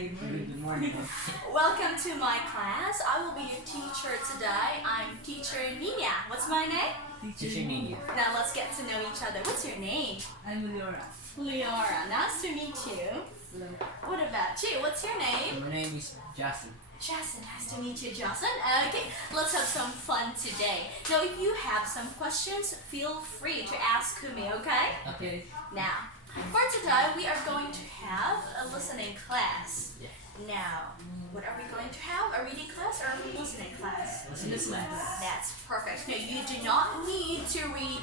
Hi, good morning. Welcome to my class. I will be your teacher today. I'm teacher Nina. What's my name? Teacher Nina. Now let's get to know each other. What's your name? I'm Leora. Leora. Nice to meet you. What about you? What's your name? My name is Justin. Justin. Nice to meet you, Justin. Okay, let's have some fun today. Now, if you have some questions, feel free to ask me, okay? Okay. Now, for today, we are going to have a listening class. Now, what are we going to have? A reading class or a listening class? Listening class. That's perfect. Now, you do not need to read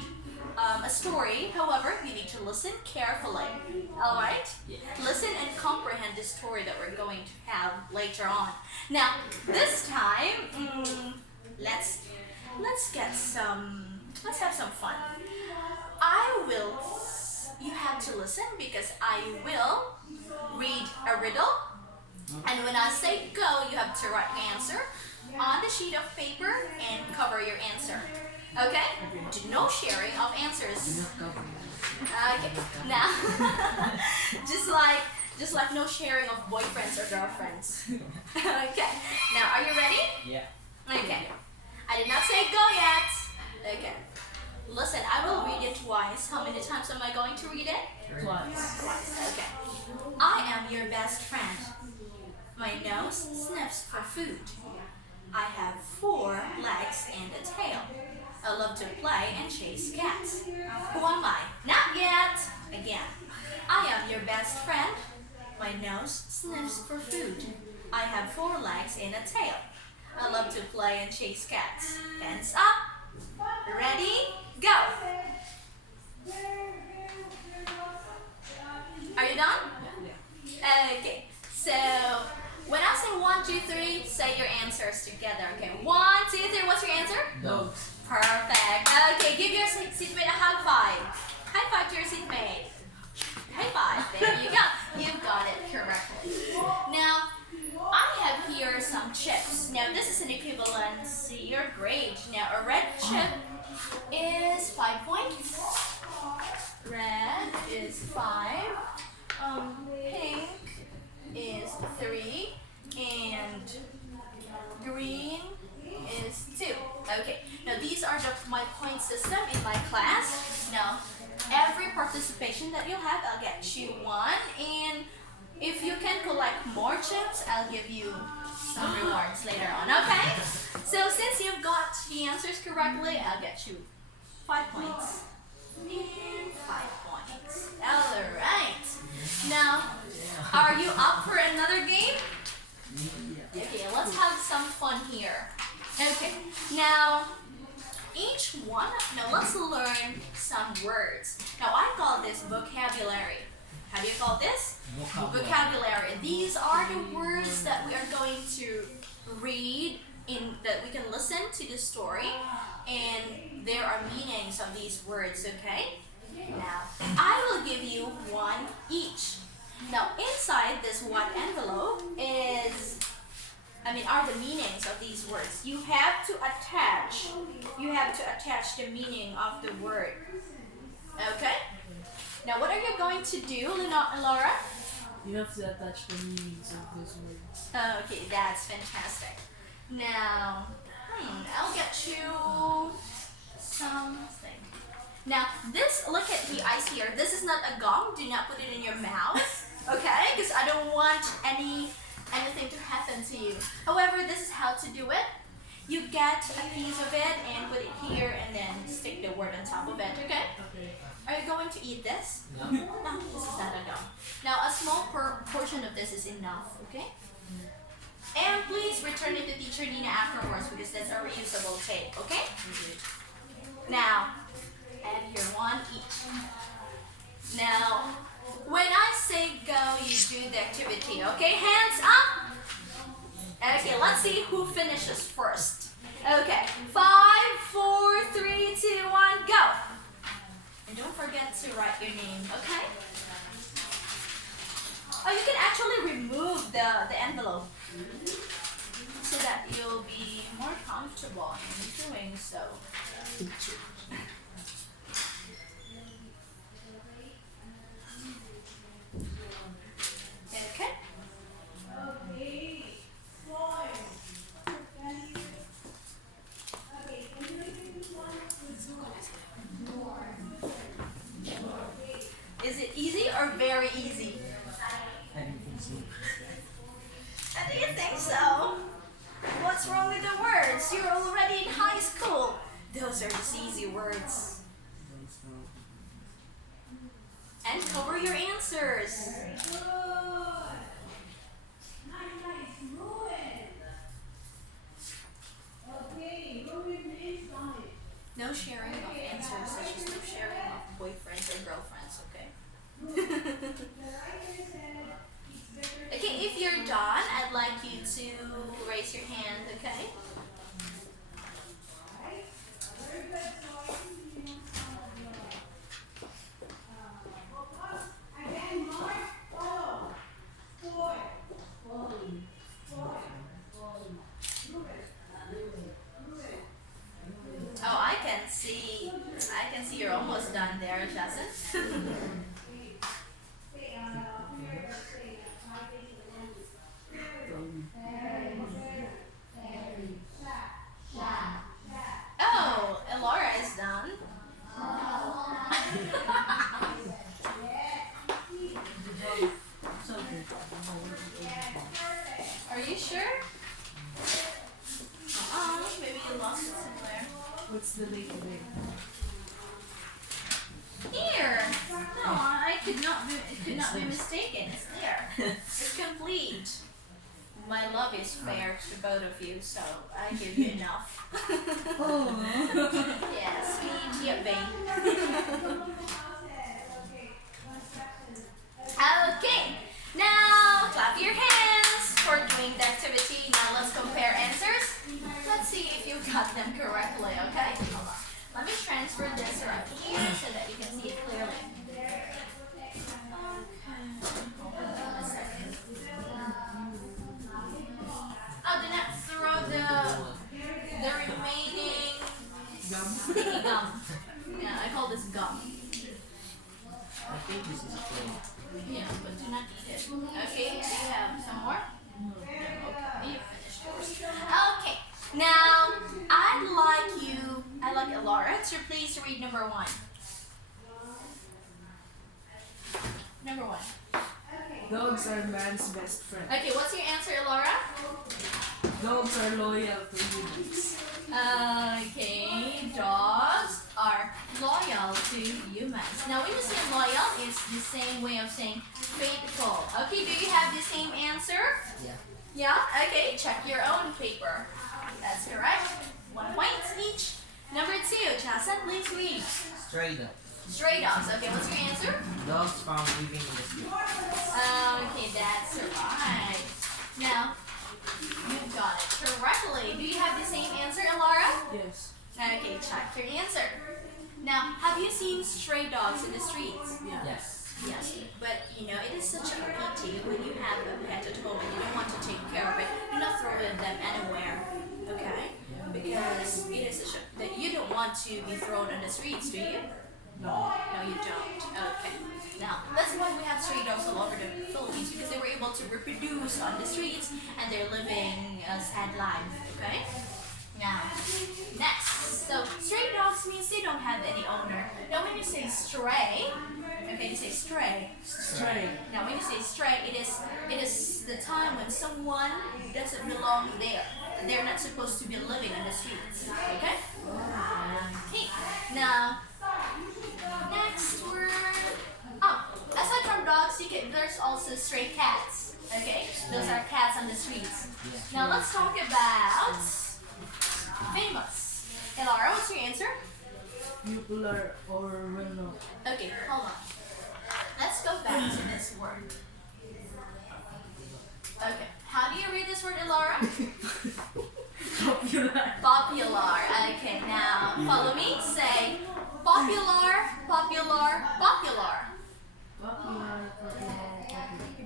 a story. However, you need to listen carefully. All right? Yeah. Listen and comprehend the story that we're going to have later on. Now, this time, let's have some fun. You have to listen because I will read a riddle. And when I say go, you have to write the answer on the sheet of paper and cover your answer. Okay? No sharing of answers. Okay. Now, just like no sharing of boyfriends or girlfriends. Okay. Now, are you ready? Yeah. Okay. I did not say go yet. Okay. Listen, I will read it twice. How many times am I going to read it? Twice. Twice. Okay. I am your best friend. My nose sniffs for food. I have 4 legs and a tail. I love to play and chase cats. Who am I? Not yet. Again. I am your best friend. My nose sniffs for food. I have 4 legs and a tail. I love to play and chase cats. Hands up. Ready? Go. Are you done? Yeah. Okay. So when I say 1, 2, 3, say your answers together. Okay. 1, 2, 3. What's your answer? Dogs. Perfect. Okay. Give your seatmate a high five. High five to your seatmate. High five. There you go. You've got it correctly. Now, I have here some chips. Now, this is an equivalency. You're great. Now, a red chip is 5 points. Red is 5. Pink is 3. And green is 2. Okay. Now, these are my point system in my class. Now, every participation that you'll have, I'll get you 1. And if you can collect more chips, I'll give you some rewards later on, okay? So since you've got the answers correctly, I'll get you 5 points. And 5 points. Alright. Now, are you up for another game? Okay, let's have some fun here. Okay, now, let's learn some words. Now, I call this vocabulary. How do you call this? Vocabulary. These are the words that we are going to read that we can listen to the story, and there are meanings of these words, okay? Now, I will give you 1 each. Now, inside this 1 envelope are the meanings of these words. You have to attach the meaning of the word. Okay? Now, what are you going to do, Laura? You have to attach the meanings of those words. Okay, that's fantastic. Now, I'll get you something. Now, look at the ice here. This is not a gum. Do not put it in your mouth, okay? Because I don't want anything to happen to you. However, this is how to do it. You get a piece of it and put it here and then stick the word on top of it, okay? Okay. Are you going to eat this? No. No, this is not a gum. Now, a small portion of this is enough, okay? And please return it to Teacher Nina afterwards because that's a reusable tape, okay? Now, and here 1 each. Now, when I say go, you do the activity, okay? Hands up! Okay, let's see who finishes first. Okay, 5, 4, 3, 2, 1, go! And don't forget to write your name, okay? Oh, you can actually remove the envelope so that you'll be more comfortable in doing so. Okay. Those are just easy words. And cover your answers. No sharing of answers, such as no sharing of boyfriends or girlfriends, okay? Okay, if you're done, I'd like you to raise your hand, okay? Oh, I can see you're almost done there, Jason. Oh, Laura is done. Are you sure? Maybe you lost it somewhere. What's the date today? Here. No, it could not be mistaken. It's there. It's complete. My love is fair to both of you, so I give you enough. Oh. Yeah, sweet. Yeah, babe. Okay. Now, clap your hands for doing the activity. Now let's compare answers. Let's see if you got them correctly, okay? Hold on. Let me transfer this right here so that you can see it clearly. Okay. Hold on a second. Oh, do not throw the remaining sticky gum. Yeah, I call this gum. I think this is plain. Yeah, but do not eat it. Okay, do you have some more? No. Okay, you finished yours. Okay, now I'd like Laura to please read number 1. Number 1. Dogs are man's best friend. Okay, what's your answer, Laura? Dogs are loyal to humans. Okay, dogs are loyal to humans. Now, when you say loyal, it's the same way of saying faithful. Okay, do you have the same answer? Yeah. Yeah? Okay, check your own paper. That's correct. 1 point each. Number 2, Chasa, please read. Stray dog. Stray dogs. Okay, what's your answer? Dogs found living in the street. Okay, that's right. Now, you got it correctly. Do you have the same answer, Laura? Yes. Okay, check your answer. Now, have you seen stray dogs in the streets? Yeah. Yes. Yes, but you know, it is such a pity when you have a pet at home and you don't want to take care of it. Do not throw them anywhere, okay? Because it is such a, that you don't want to be thrown on the streets, do you? No. No, you don't. Okay. Now, that's why we have stray dogs all over the Philippines, because they were able to reproduce on the streets and they're living a sad life, okay? Now, next. So, stray dogs means they don't have any owner. Now, when you say stray, okay, you say stray. Stray. Now, when you say stray, it is the time when someone doesn't belong there. They're not supposed to be living in the streets, okay? Okay. Now, next word. Oh, aside from dogs, there's also stray cats. Okay, those are cats on the streets. Now let's talk about famous. Laura, what's your answer? Popular or well-known. Okay, hold on. Let's go back to this word. Okay, how do you read this word, Laura? Popular. Popular. Okay, now follow me. Say popular, popular, popular. Popular.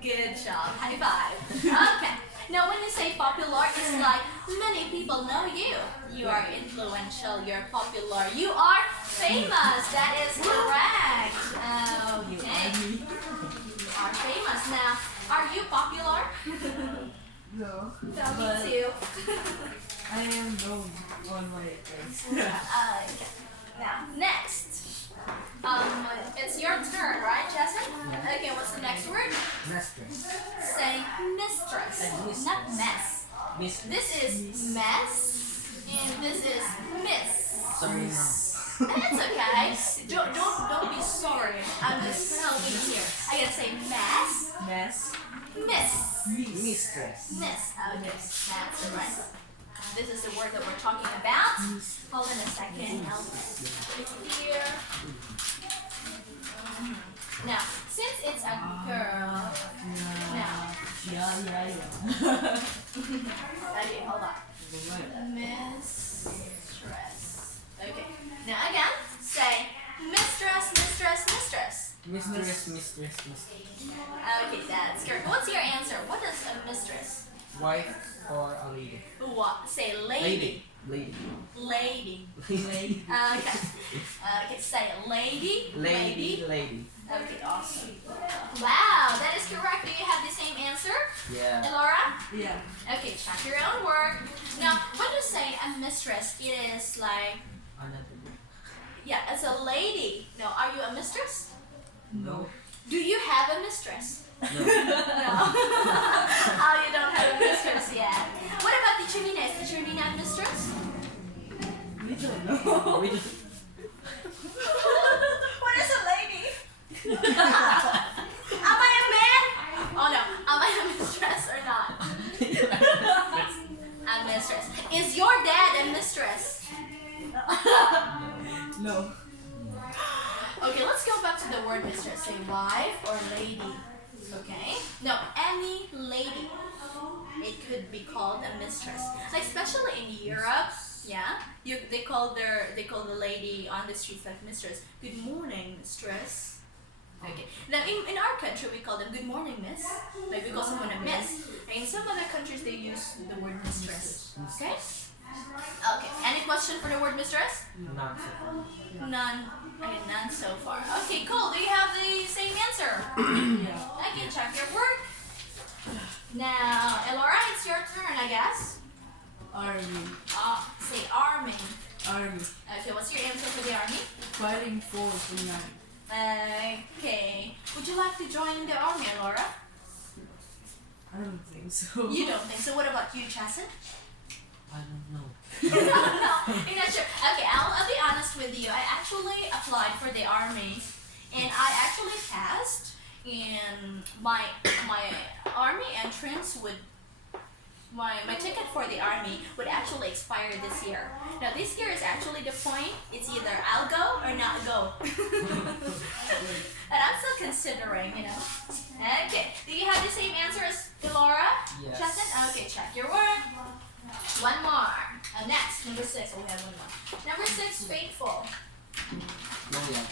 Good job. High five. Okay. Now, when you say popular, it's like many people know you. You are influential. You're popular. You are famous. That is correct. Okay. You are famous. Now, are you popular? No. Tell But me too. I am known on my friends. Okay. Now, next. It's your turn, right, Jason? Yeah. Okay, what's the next word? Mistress. Say mistress, And mistress. not mess. Mistress. This is mess, and this is miss. Sorry, ma'am. It's okay. Don't be sorry. I'm just helping here. I gotta say mess. Mess. Miss. Mistress. Miss. Okay, that's right. This is the word that we're talking about. Hold on a second. I'll put it here. Now, since it's a girl, now. Yeah. Okay, hold on. Mistress. Okay. Now again, say mistress. Mistress. Okay, that's correct. What's your answer? What is a mistress? Wife or a lady? What? Say lady. Lady. Okay. Okay, say lady. Lady. Okay, awesome. Wow, that is correct. Do you have the same answer? Yeah. Elora? Yeah. Okay, check your own work. Now, when you say a mistress, it is like, Another. yeah, as a lady. No, are you a mistress? No. Do you have a mistress? No. No. Oh, you don't have a mistress yet. What about Teacher Nina? Is Teacher Nina a mistress? We don't know. We just- What is a lady? Am I a man? Oh no, am I a mistress or not? A mistress. Is your dad a mistress? No. Okay, let's go back to the word mistress. Say wife or lady. Okay? No, any lady. It could be called a mistress. Like especially in Europe, yeah, they call the lady on the streets like mistress. Good morning, mistress. Okay. Now in our country we call them good morning, miss. Like we call someone a miss. And in some other countries they use the word mistress. Okay? Okay. Any question for the word mistress? Not so far. None. Okay, none so far. Okay, cool. Do you have the same answer? Yeah. Okay, check your work. Now, Elora, it's your turn, I guess. Army. Say army. Army. Okay, what's your answer for the army? Fighting for the land. Okay. Would you like to join the army, Elora? I don't think so. You don't think so. What about you, Chasen? I don't know. No, you're not sure. Okay, I'll be honest with you. I actually applied for the army, and I actually passed. And my army entrance would my ticket for the army would actually expire this year. Now this year is actually the point. It's either I'll go or not go. And I'm still considering, you know. Okay. Do you have the same answer as Delora? Yes. Chasen? Okay, check your work. One more. Next, number 6. Oh, we have one more. Number 6, faithful. Loyal.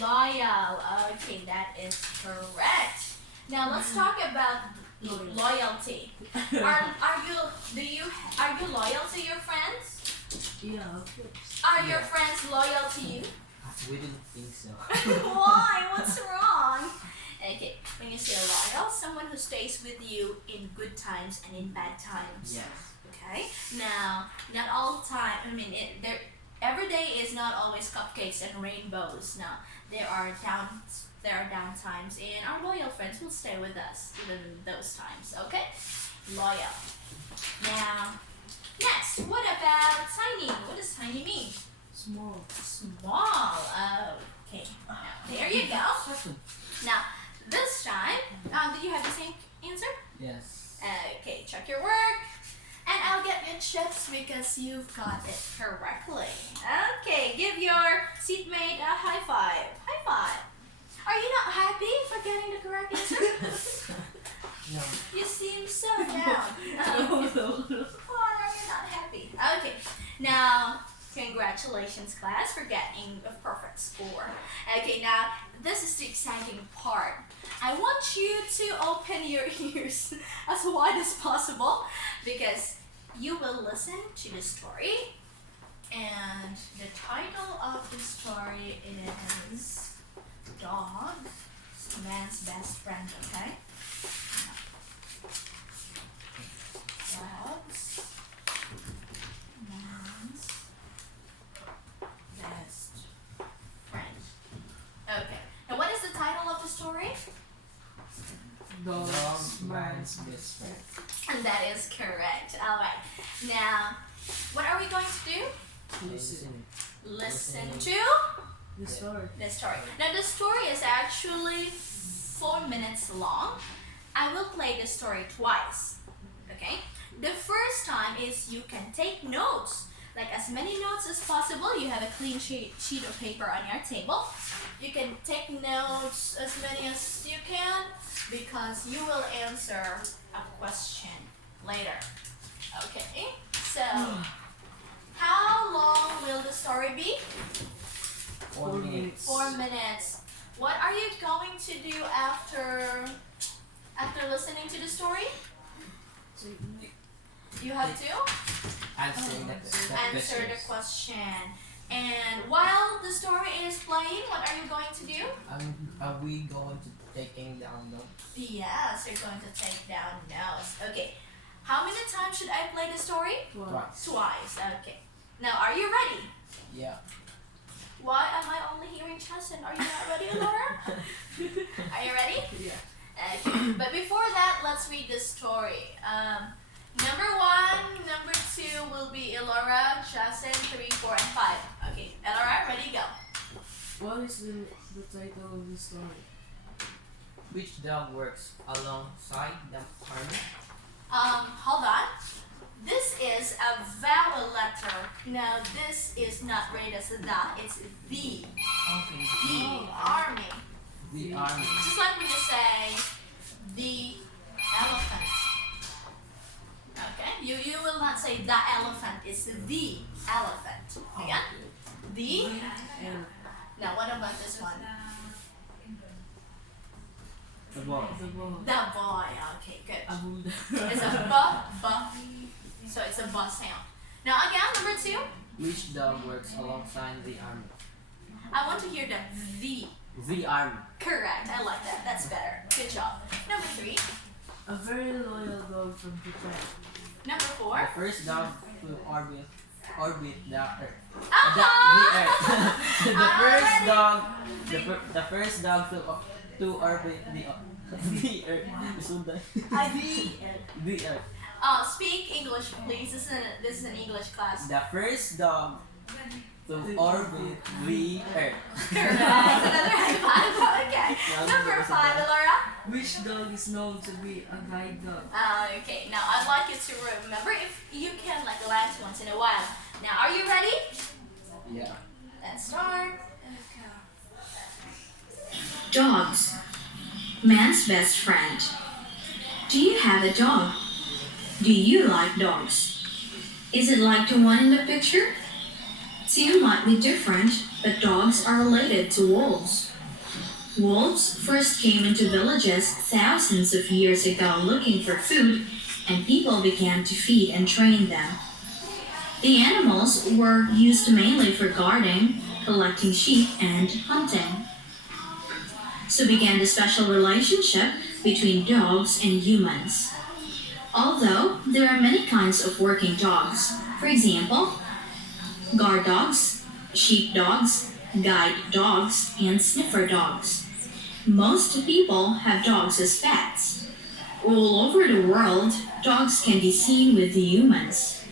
Loyal. Okay, that is correct. Now let's talk about loyalty. Are you loyal to your friends? Yeah, of course. Are your friends loyal to you? We didn't think so. Why? What's wrong? Okay, when you say loyal, someone who stays with you in good times and in bad times. Yes. Okay. Now, not all time. I mean, every day is not always cupcakes and rainbows. Now, there are down times, and our loyal friends will stay with us even in those times. Okay. Loyal. Now, next, what about tiny? What does tiny mean? Small. Small. Okay. Now, there you go. Now, this time, did you have the same answer? Yes. Okay, check your work. And I'll get you chips because you've got it correctly. Okay, give your seatmate a high five. High five. Are you not happy for getting the correct answer? No. You seem so down. Why are you not happy? Okay, now congratulations, class, for getting a perfect score. Okay, now this is the exciting part. I want you to open your ears as wide as possible because you will listen to the story, and the title of the story is Dog, Man's Best Friend, okay? Dogs, Man's Best Friend. Okay. Now what is the title of the story? Dogs, Man's best friend. And that is correct. Alright. Now, what are we going to do? Listen. listen to The story. the story. Now the story is actually 4 minutes long. I will play the story twice. Okay? The first time is you can take notes. Like as many notes as possible. You have a clean sheet of paper on your table. You can take notes as many as you can because you will answer a question later. Okay? So, how long will the story be? 4 minutes. 4 minutes. What are you going to do after listening to the story? You have to Answer that answer the question. And while the story is playing, what are you going to do? Are we going to taking down notes? Yes, you're going to take down notes. Okay. How many times should I play the story? Twice. Twice. Okay. Now, are you ready? Yeah. Why am I only hearing Chesson? Are you not ready, Laura? Are you ready? Yeah. Okay. But before that, let's read the story. Number 1, number 2 will be Elora, Chesson, 3, 4, and 5. Okay. Elora, ready, go. What is the title of the story? Which dog works alongside the army? Hold on. This is a vowel letter. Now, this is not read as a da, it's the. Okay. The army. The army. Just like when you say the elephant. Okay? You will not say the elephant, it's the elephant. Again? The. And Now, what about this one? The ball. the ball. The boy. Okay, good. Abu. It's a bu. So it's a bu sound. Now, again, number 2. Which dog works alongside the army? I want to hear the. The army. Correct. I like that. That's better. Good job. Number 3. A very loyal dog from Japan. Number The 4. first dog to orbit the Earth. Uh-huh. The first dog. The first dog to orbit the Earth. The Earth. Speak English, please. This is an English class. The first dog to orbit the Earth. Correct. Another high five. Okay. Number 5, Laura. Which dog is known to be a guide dog? Okay. Now I'd like you to remember if you can like glance once in a while. Now, are you ready? Yeah. Let's start. Dogs. Man's best friend. Do you have a dog? Do you like dogs? Is it like the one in the picture? Two might be different, but dogs are related to wolves. Wolves first came into villages thousands of years ago looking for food, and people began to feed and train them. The animals were used mainly for guarding, collecting sheep, and hunting. So began the special relationship between dogs and humans. Although there are many kinds of working dogs, for example, guard dogs, sheep dogs, guide dogs, and sniffer dogs. Most people have dogs as pets. All over the world, dogs can be seen with humans.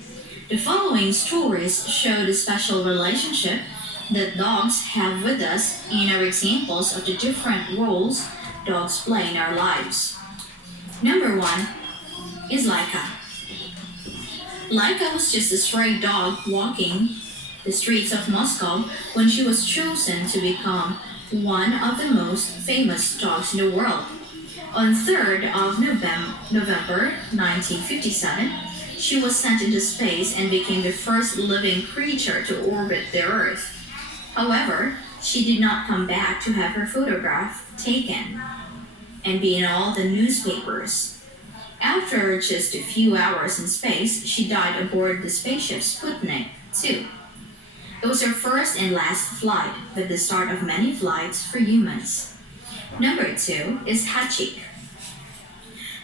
The following stories show the special relationship that dogs have with us and are examples of the different roles dogs play in our lives. Number 1 is Laika. Laika was just a stray dog walking the streets of Moscow when she was chosen to become one of the most famous dogs in the world. On 3rd of November 1957, she was sent into space and became the first living creature to orbit the Earth. However, she did not come back to have her photograph taken and be in all the newspapers. After just a few hours in space, she died aboard the spaceship Sputnik 2. It was her first and last flight, but the start of many flights for humans. Number 2 is Hachik.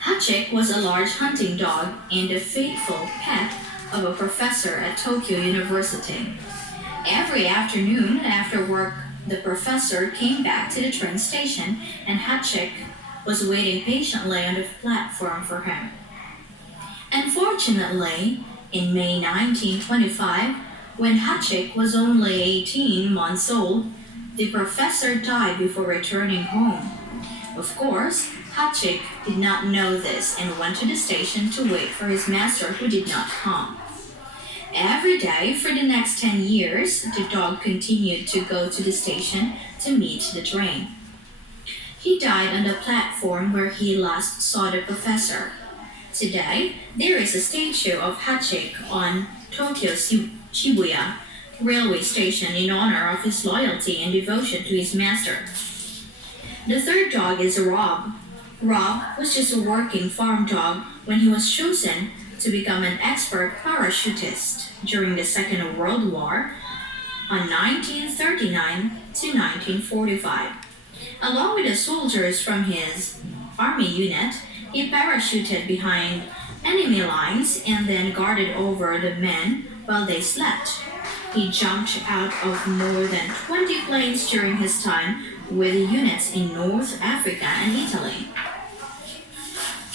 Hachik was a large hunting dog and a faithful pet of a professor at Tokyo University. Every afternoon after work, the professor came back to the train station and Hachik was waiting patiently on the platform for him. Unfortunately, in May 1925, When Hachik was only 18 months old, the professor died before returning home. Of course, Hachik did not know this and went to the station to wait for his master who did not come. Every day for the next 10 years, the dog continued to go to the station to meet the train. He died on the platform where he last saw the professor. Today, there is a statue of Hachik on Tokyo Shibuya railway station in honor of his loyalty and devotion to his master. The third dog is Rob. Rob was just a working farm dog when he was chosen to become an expert parachutist during the Second World War on 1939 to 1945. Along with the soldiers from his army unit, he parachuted behind enemy lines and then guarded over the men while they slept. He jumped out of more than 20 planes during his time with units in North Africa and Italy.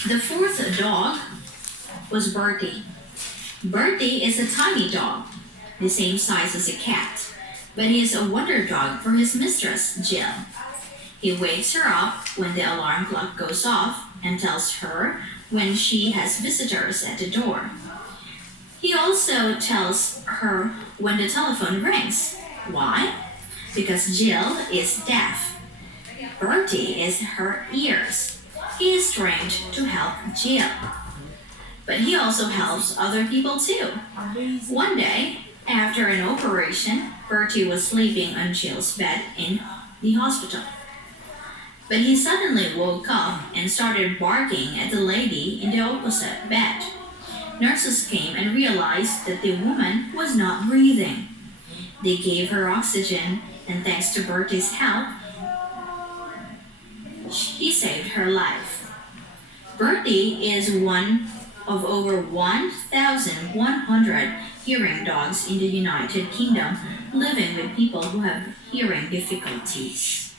The fourth dog was Bertie. Bertie is a tiny dog, the same size as a cat, but he is a wonder dog for his mistress, Jill. He wakes her up when the alarm clock goes off and tells her when she has visitors at the door. He also tells her when the telephone rings. Why? Because Jill is deaf. Bertie is her ears. He is trained to help Jill. But he also helps other people too. One day, after an operation, Bertie was sleeping on Jill's bed in the hospital. But he suddenly woke up and started barking at the lady in the opposite bed. Nurses came and realized that the woman was not breathing. They gave her oxygen, and thanks to Bertie's help, he saved her life. Bertie is one of over 1,100 hearing dogs in the United Kingdom living with people who have hearing difficulties.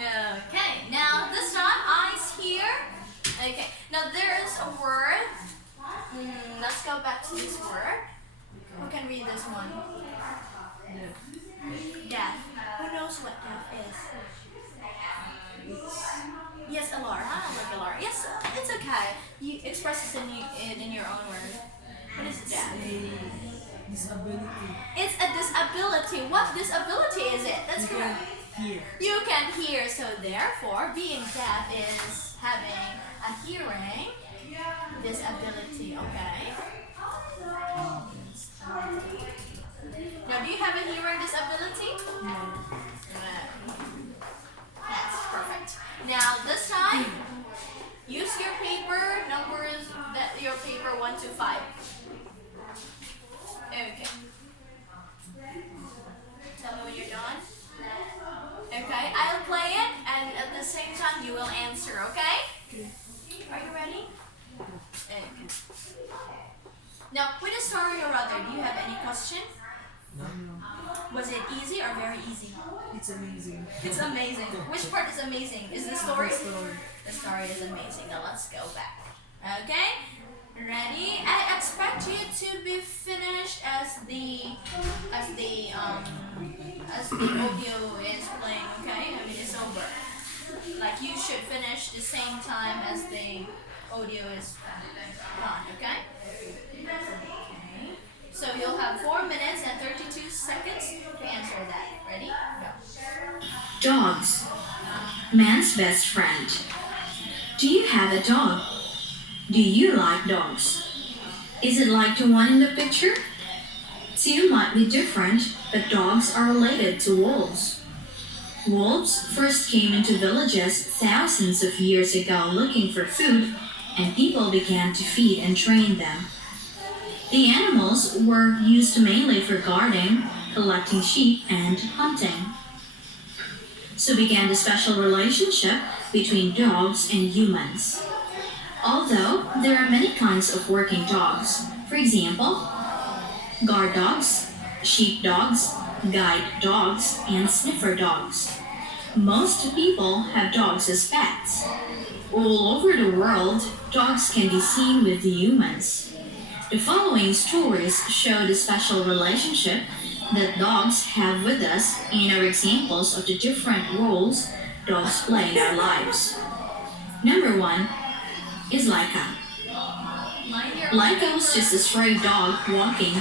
Okay, now this time eyes here. Okay, now there is a word. Let's go back to this word. Who can read this one? Deaf. Who knows what deaf is? Yes, Alara. Like Alara. Yes, it's okay. You express it in your own word. What is deaf? Disability. It's a disability. What disability is it? That's correct. Here. You can hear, so therefore, being deaf is having a hearing disability, okay? Now, do you have a hearing disability? No. That's perfect. Now, this time, use your paper, numbers, your paper 1 to 5. Okay. Tell me when you're done. Okay, I'll play it, and at the same time you will answer, okay? Are you ready? Okay. Now, with the story or other, do you have any question? No. Was it easy or very easy? It's amazing. It's amazing. Which part is amazing? Is the story? The story. The story is amazing. Now let's go back. Okay? Ready? I expect you to be finished as the audio is playing, okay? I mean it's over. Like you should finish the same time as the audio is on, okay? Okay. So you'll have 4 minutes and 32 seconds to answer that. Ready? Go. Dogs. Man's best friend. Do you have a dog? Do you like dogs? Is it like the one in the picture? Two might be different, but dogs are related to wolves. Wolves first came into villages thousands of years ago looking for food, and people began to feed and train them. The animals were used mainly for guarding, collecting sheep, and hunting. So began the special relationship between dogs and humans. Although there are many kinds of working dogs, for example, guard dogs, sheep dogs, guide dogs, and sniffer dogs. Most people have dogs as pets. All over the world, dogs can be seen with humans. The following stories show the special relationship that dogs have with us and are examples of the different roles dogs play in our lives. Number 1 is Laika. Laika was just a stray dog walking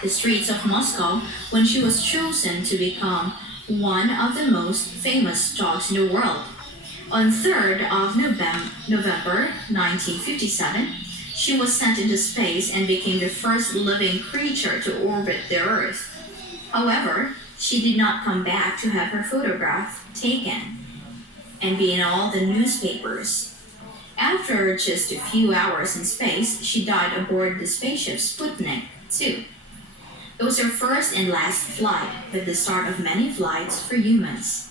the streets of Moscow when she was chosen to become one of the most famous dogs in the world. On 3rd of November 1957, she was sent into space and became the first living creature to orbit the Earth. However, she did not come back to have her photograph taken and be in all the newspapers. After just a few hours in space, she died aboard the spaceship Sputnik 2. It was her first and last flight, but the start of many flights for humans.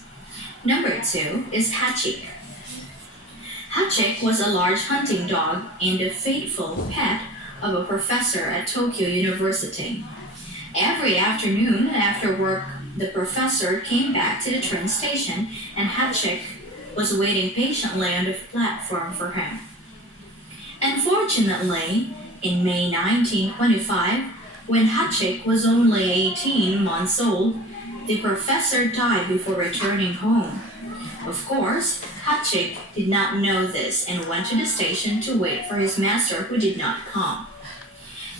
Number 2 is Hachik. Hachik was a large hunting dog and a faithful pet of a professor at Tokyo University. Every afternoon after work, the professor came back to the train station and Hachik was waiting patiently on the platform for him. Unfortunately, in May 1925, when Hachik was only 18 months old, the professor died before returning home. Of course, Hachik did not know this and went to the station to wait for his master who did not come.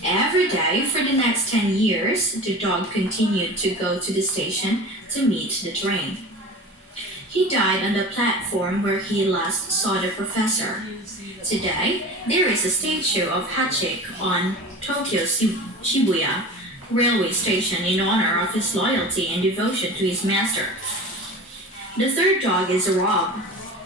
Every day for the next 10 years, the dog continued to go to the station to meet the train. He died on the platform where he last saw the professor. Today, there is a statue of Hachik on Tokyo Shibuya railway station in honor of his loyalty and devotion to his master. The third dog is Rob.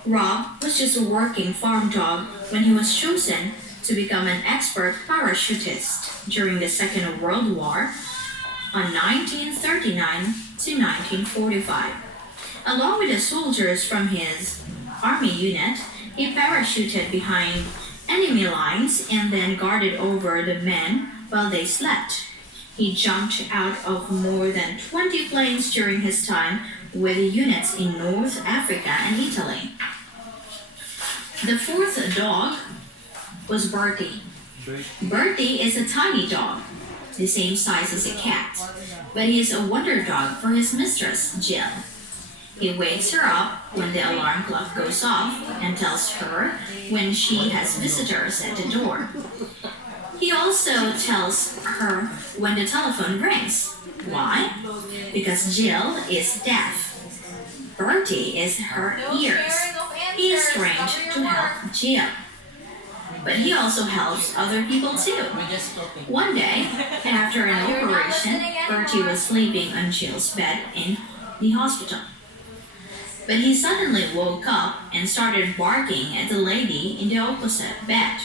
Rob was just a working farm dog when he was chosen to become an expert parachutist during the Second World War on 1939 to 1945. Along with the soldiers from his army unit, he parachuted behind enemy lines and then guarded over the men while they slept. He jumped out of more than 20 planes during his time with units in North Africa and Italy. The fourth dog was Bertie. Bertie is a tiny dog, the same size as a cat, but he is a wonder dog for his mistress, Jill. He wakes her up when the alarm clock goes off and tells her when she has visitors at the door. He also tells her when the telephone rings. Why? Because Jill is deaf. Bertie is her ears. He is trained to help Jill. But he also helps other people too. One day, after an operation, Bertie was sleeping on Jill's bed in the hospital. But he suddenly woke up and started barking at the lady in the opposite bed.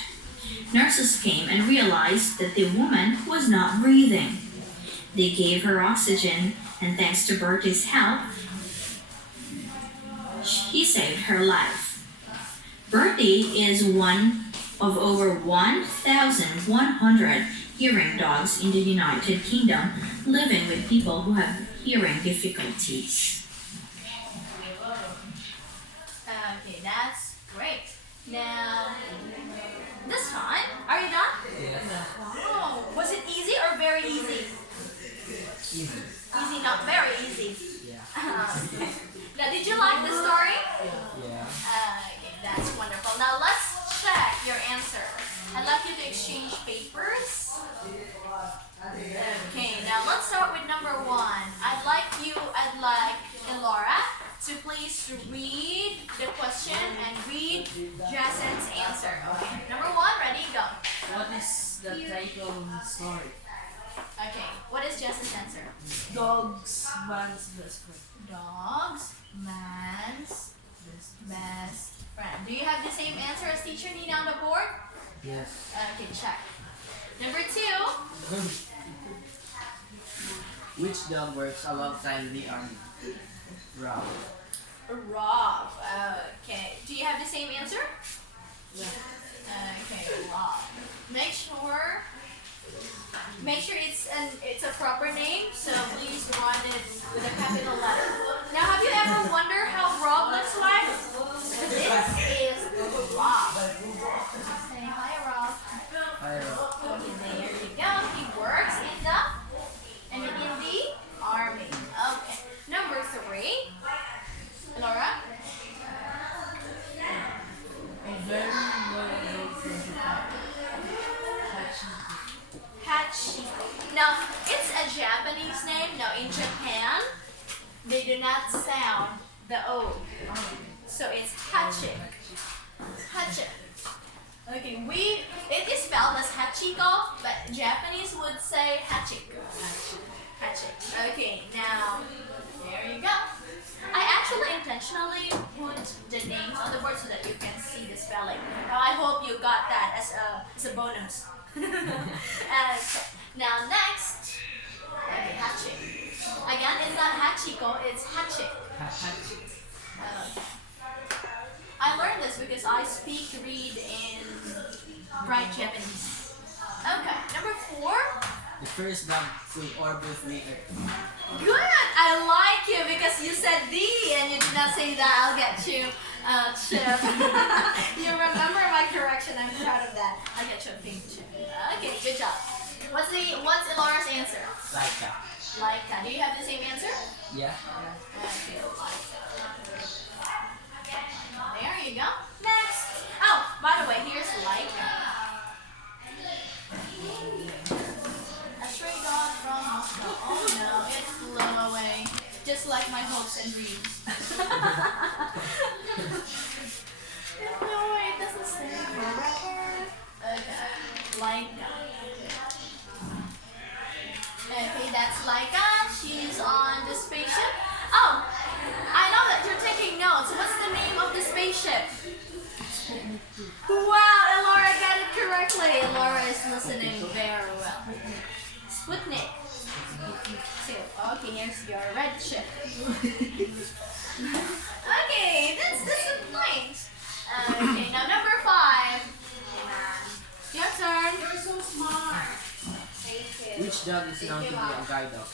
Nurses came and realized that the woman was not breathing. They gave her oxygen, and thanks to Bertie's help, he saved her life. Bertie is one of over 1,100 hearing dogs in the United Kingdom living with people who have hearing difficulties. Okay, that's great. Now, this time, are you done? Yes. Wow. Was it easy or very easy? Easy. Easy, not very easy. Yeah. Now, did you like the story? Yeah. Okay, that's wonderful. Now, let's check your answer. I'd like you to exchange papers. Okay, now let's start with number 1. I'd like Elora to please read the question and read Jason's answer. Okay, number 1, ready, go. What is the title of the story? Okay, what is Jason's answer? Dogs, man's best friend. Dogs, man's best friend. Do you have the same answer as teacher Nina on the board? Yes. Okay, check. Number 2. Which dog works alongside the army? Rob. Rob. Okay. Do you have the same answer? Yeah. Okay, Rob. Make sure it's a proper name, so please write it with a capital letter. Now, have you ever wondered how Rob looks like? This is Rob. Say hi, Rob. Hi, Rob. Okay, there you They do not sound the O. So it's hachik. Hachik. Okay, it is spelled as hachiko, but Japanese would say hachiko. Hachik. Okay, now there you go. I actually intentionally put the names on the board so that you can see the spelling. Now I hope you got that as a bonus. Okay. Now next, hachik. Again, it's not hachiko, it's hachik. I learned this because I speak, read, and write Japanese. Okay, number 4. The first dog to orbit the Earth. Good! I like you because you said D and you did not say that. I'll get you chip. You remember my correction. I'm proud of that. I'll get you a pink chip. Okay, good job. What's Elara's answer? Laika. Laika. Do you have the same answer? Yeah. Okay, Laika. There you go. Next. Oh, by the way, here's Laika. A stray dog from Moscow. Oh no, it flew away. Just like my hopes and dreams. It flew away. It doesn't stay forever. Okay. Laika. Okay, that's Laika. She's on the spaceship. Oh, I know that you're taking notes. What's the name of the spaceship? Wow, Elara got it correctly. Elara is listening very well. Sputnik. So, okay, here's your red chip. Okay, that's a point. Okay, now number 5. Your turn. You're so smart. Thank you. Which dog is known to be a guide dog?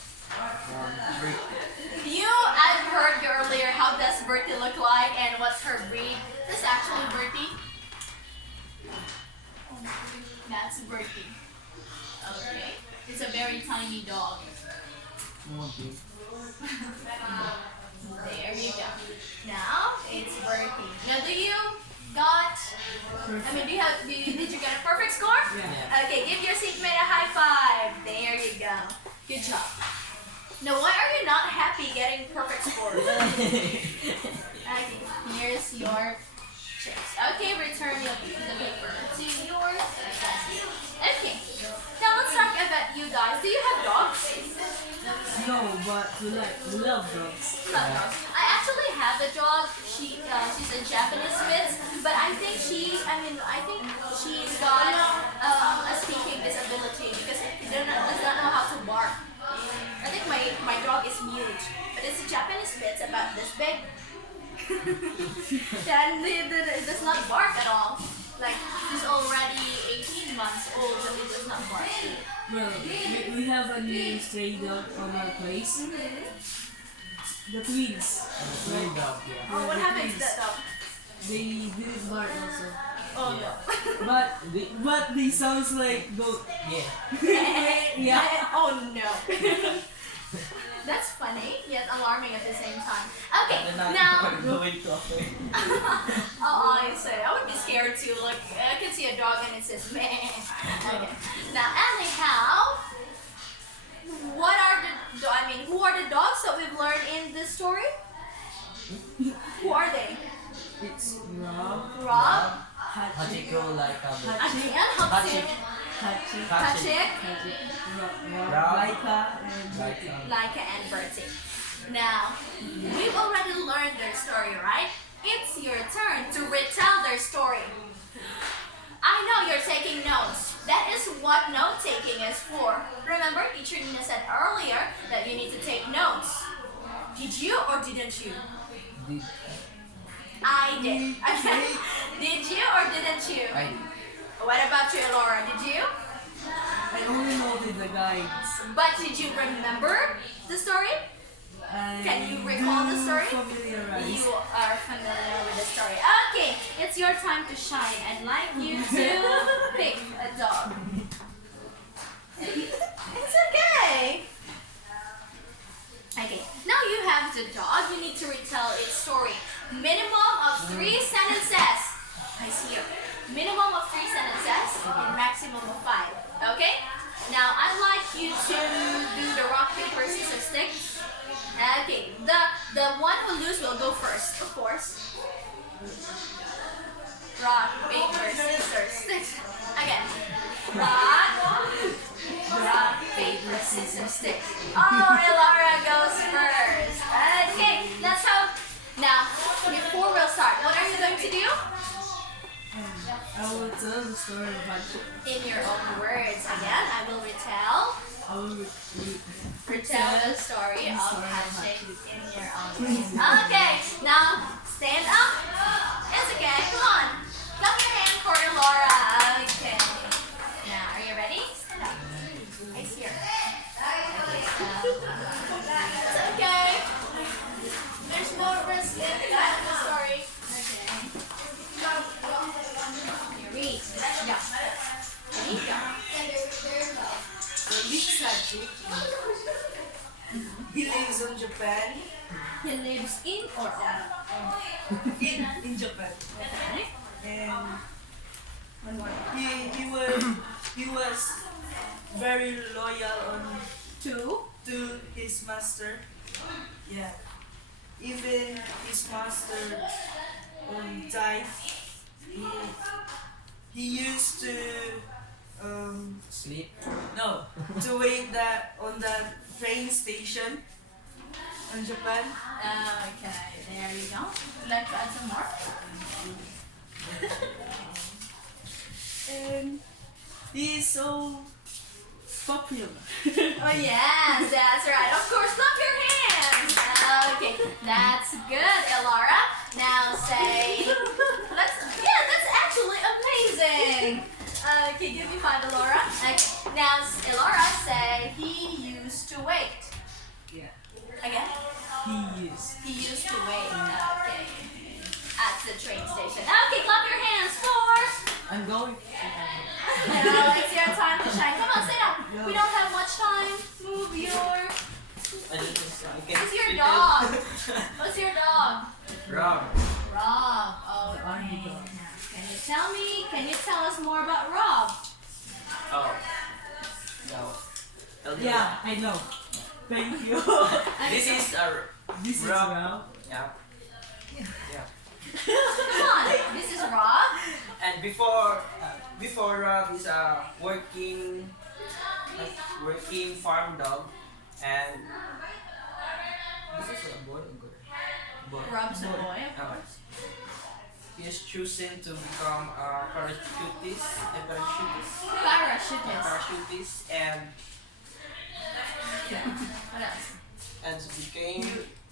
Breed. I've heard you earlier. How does Bertie look like and what's her breed? This is actually Bertie. That's Bertie. Okay. It's a very tiny dog. Okay. There you go. Now it's Bertie. Now did you get a perfect score? Yeah. Okay, give your seatmate a high 5. There you go. Good job. Now why are you not happy getting perfect scores? Okay, here's your chips. Okay, return the paper to yours. Okay, now let's talk about you guys. Do you have dogs? No, but we love dogs. Love dogs. I actually have a dog. She's a Japanese Spitz, but I think she's got a speaking disability because she does not know how to bark. I think my dog is mute, but it's a Japanese Spitz about this big. And it does not bark at all. Like, she's already 18 months old, but it does not bark. Well, we have a new stray dog from our place. The twins. Stray dog, yeah. Oh, what happened to that dog? They didn't bark also. Oh no. But they sounds like goat. Yeah. Yeah. Oh no. That's funny, yet alarming at the same time. Okay, now. Going to a fair. Oh, I would be scared too. Look, I can see a dog and it says meh. Okay. Now, anyhow, who are the dogs that we've learned in this story? Who are they? It's Rob, Rob, Hachiko like a bit. Again, Hachik, Hachi, Hachik, Rob, Laika, and Laika, and Bertie. Now, we've already learned their story, right? It's your turn to retell their story. I know you're taking notes. That is what note-taking is for. Remember, Teacher Nina said earlier that you need to take notes. Did you or didn't you? Did. I did. Okay. Did you or didn't you? I did. What about you, Laura? Did you? I only noted the guides. But did you remember the story? Can you recall the story? Familiarize. You are familiar with the story. Okay, it's your time to shine. I'd like you to pick a dog. It's okay. Okay, now you have the dog. You need to retell its story. Minimum of 3 sentences. I see you. Minimum of 3 sentences and maximum of 5. Okay? Now I'd like you to do the rock, paper, scissors, stick. Okay, the one who loses will go first, of course. Rock, paper, scissors, sticks. Again. Rock, paper, scissors, sticks. Oh, Laura goes first. Okay, let's go. Now, before we'll start, what are you going to do? I will tell the story of Highschool. In your own words. Again, I will retell. I will Retell the story of handshake in your own words. Okay, now stand up. It's okay. Come on. Clap your hand for Laura. Okay. Now, are you ready? Stand up. It's here. It's okay. There's no risk in that story. Okay. Here, read. Let's go. Ready? Go. He lives in Japan. He lives in or on? In Japan. Okay. And One more. he was very loyal Two. to his master. Yeah. Even his master died. He used to Sleep. no to wait that on the train station in Japan. Okay, there you go. Would you like to add some more? And he is so popular. Oh yes, that's right. Of course, clap your hands. Okay, that's good, Elara. Now say, that's actually amazing. Okay, give me 5, Elara. Okay, now Elara say he used to wait. Yeah. Again, He used to wait. Okay, at the train station. Okay, clap your hands for. I'm going. Now it's your time to shine. Come on, sit down. We don't have much time. Move your. What's your dog? What's your dog? Rob. Rob. Okay. Now, can you tell us more about Rob? Oh. No. Yeah, I know. Thank you. This is a This is Rob. Rob. Yeah. Come on. This is Rob. And before Rob is a working farm dog, and this is a boy or girl? Boy. Rob's a boy. Oh, he is chosen to become a parachutist, Parachutist. and What else? became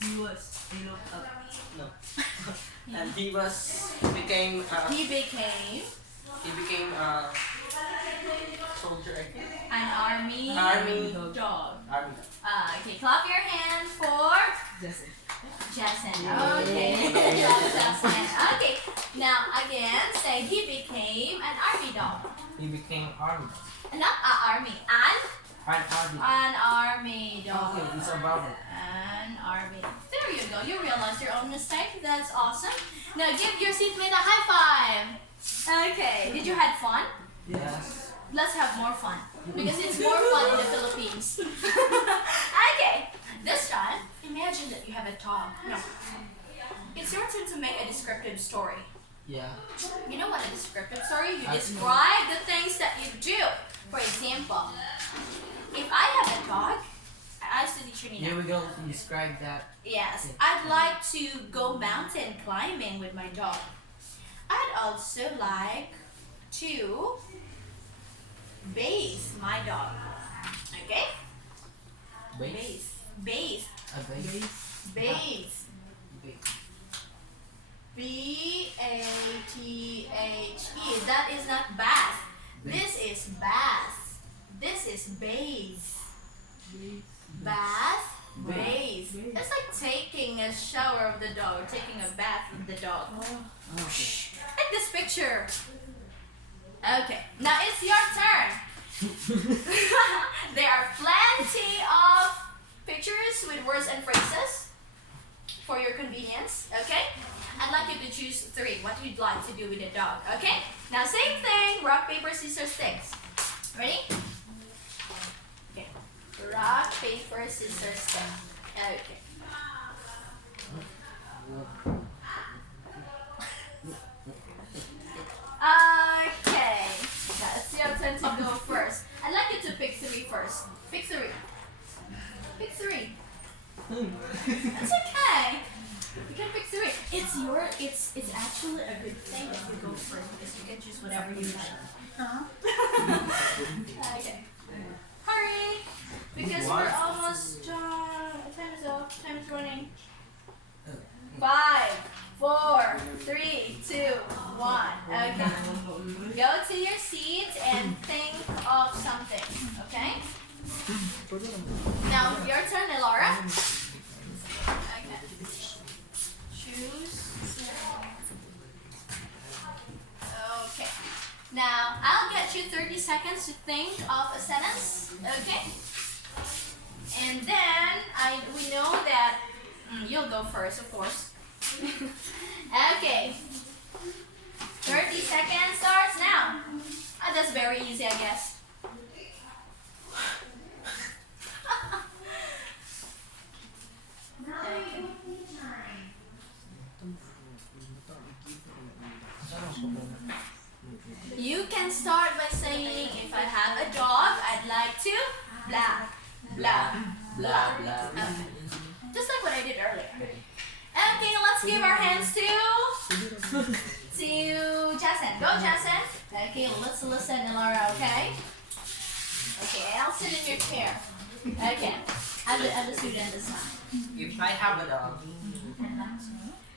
He was. He looked up. no, and he became a soldier, I think. An army Army dog. Army. Okay, clap your hand for Jesse. Jason. Okay. Jason. Okay. Now again, say he became an army dog. He became army. Not an army. An army. An army dog. Okay, it's a brother. An army. There you go. You realized your own mistake. That's awesome. Now give your seatmate a high five. Okay. Did you have fun? Yes. Let's have more fun because it's more fun in the Philippines. Okay. This time, imagine that you have a dog. No. It's your turn to make a descriptive story. Yeah. You know what a descriptive story? You I describe the things that you do. For example, if I have a dog, I asked the teacher Here Nina. we go. Describe that. Yes, I'd like to go mountain climbing with my dog. I'd also like to bathe my dog. Okay? Base. Bathe. A base. Bathe. Base. B-A-T-H-E. That is not bath. This is bath. This is bathe. Bath. Bathe. It's like taking a shower of the dog, or taking a bath of the dog. Okay. Take this picture. Okay, now it's your turn. There are plenty of pictures with words and phrases for your convenience, okay? I'd like you to choose 3, what you'd like to do with the dog, okay? Now same thing, rock, paper, scissors, sticks. Ready? Okay. Rock, paper, scissors, sticks. Okay. Okay, that's your turn to go first. I'd like you to pick three first. Pick three. Pick three. It's okay. You can pick three. It's actually a good thing if you go first because you can choose whatever you like. Okay. Hurry! Because we're almost done. Time is up. Time is running. 5, 4, 3, 2, 1. Okay. Go to your seats and think of something. Okay? Now your turn, Elora. Okay. Choose. Okay. Now I'll get you 30 seconds to think of a sentence. Okay? And then we know that you'll go first, of course. Okay. 30 seconds starts now. That's very easy, I guess. Okay. You can start by saying, if I have a dog, I'd like to blah, blah, blah, blah. Okay. Just like what I did earlier. Okay, let's give our hands to Jason. Go, Jason. Okay, let's listen, Elora, okay? Okay, I'll sit in your chair. Okay, I'm the student this time. If I have a dog,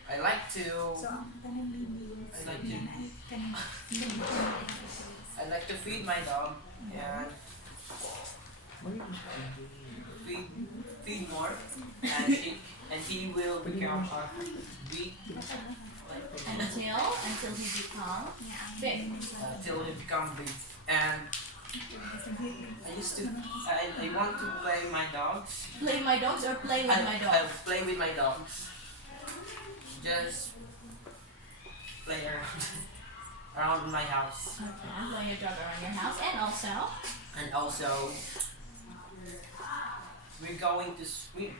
I like to feed my dog and feed more and he will become big Until he become big. Until he become big. And I want to play my dogs. Play my dogs or play with my I'll dogs? play with my dogs. Just play around my house. Okay, play your dog around your house, And also, we're going to swim.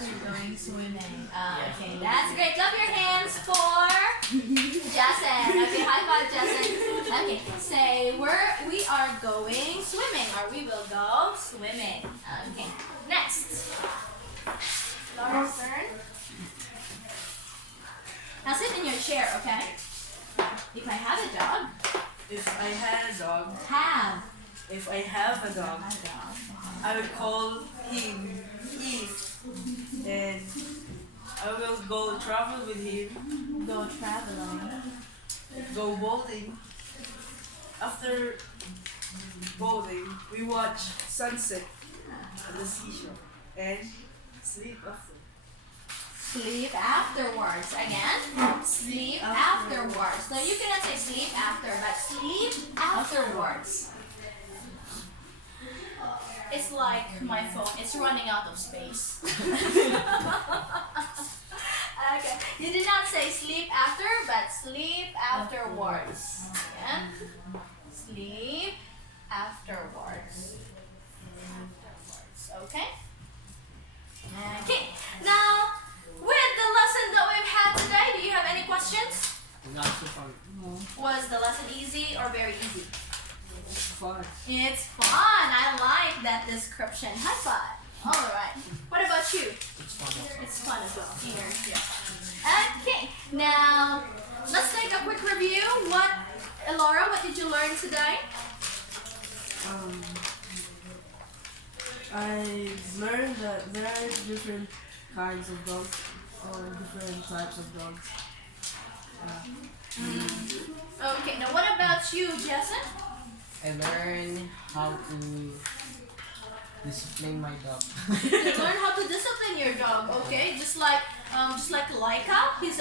you're going swimming. Yes. Okay, that's great. Clap your hands for Jason. Okay, high five, Jason. Okay, say we are going swimming, or we will go swimming. Okay, next. Laura's turn. Now sit in your chair, okay? If I have a dog, If I had a dog, have I would call him Eve, and I will go travel with him, go traveling. go bowling. After bowling, we watch sunset on the seashore and sleep after. Sleep afterwards. Again, sleep afterwards. So you cannot say sleep after, but sleep afterwards. It's like my phone. It's running out of space. Okay. You did not say sleep after, but sleep afterwards. Again, sleep afterwards. Okay? Okay. Now, with the lesson that we've had today, do you have any questions? Not so fun. Was the lesson easy or very easy? Fun. It's fun. I like that description. High five. All right. What about you? It's fun. It's fun as well. Okay. Now, let's take a quick review. Elora, what did you learn today? I learned that there are different kinds of dogs or different types of dogs. Okay. Now, what about you, Jason? I learned how to discipline my dog. You learn how to discipline your dog. Okay, just like Laika, it's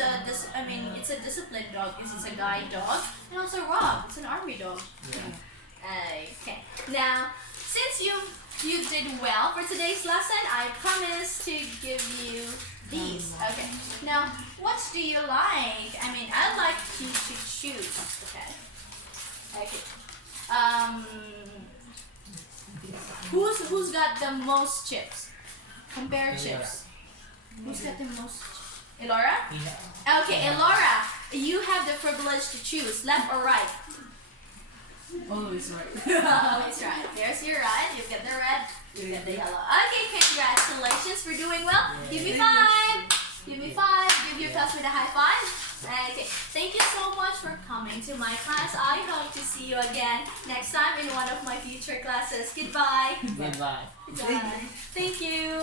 a disciplined dog. This is a guide dog, and also Rob, it's an army dog. Okay. Now, since you did well for today's lesson, I promise to give you these. Okay. Now, what do you like? I'd like you to choose. Okay. Okay. Who's got the most chips? Compare chips. Who's got the most? Elora? Yeah. Okay, Elora, you have the privilege to choose left or right. Always right. Always right. There's your right. You get the red. You get the yellow. Okay, congratulations for doing well. Give me 5. Give me 5. Give your classmate a high five. Okay. Thank you so much for coming to my class. I hope to see you again next time in one of my future classes. Goodbye. Goodbye. Goodbye. Thank you.